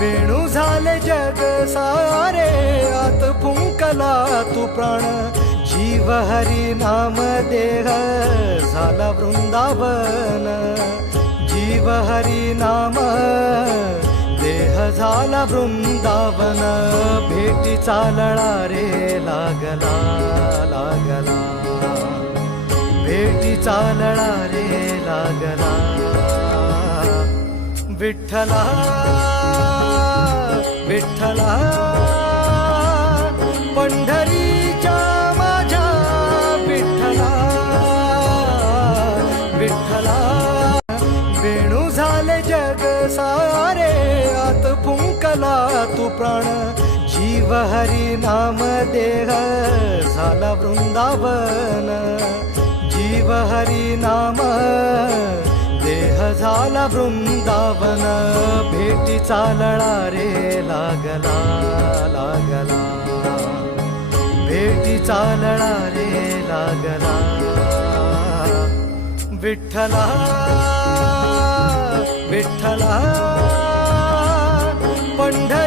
वेणू झाले जग सारे आत फुंकला तू प्राण जीव हरी नाम देह झाला वृंदावन जीव हरी नाम देह झाला वृंदावन भेटी चालळा रे लागला लागला भेटी चालळा रे लागला विठ्ठला विठ्ठला पंढरीच्या माझ्या विठ्ठला विठ्ठला वेणू झाले जग सारे आत फुंकला तू प्राण जीव हरी नाम देह झाला वृंदावन जीव हरी नाम देह झाला वृंदावन भेटी चालळा रे लागला लागला भेटी चालळा रे लागला विठ्ठला विठ्ठला पंढरी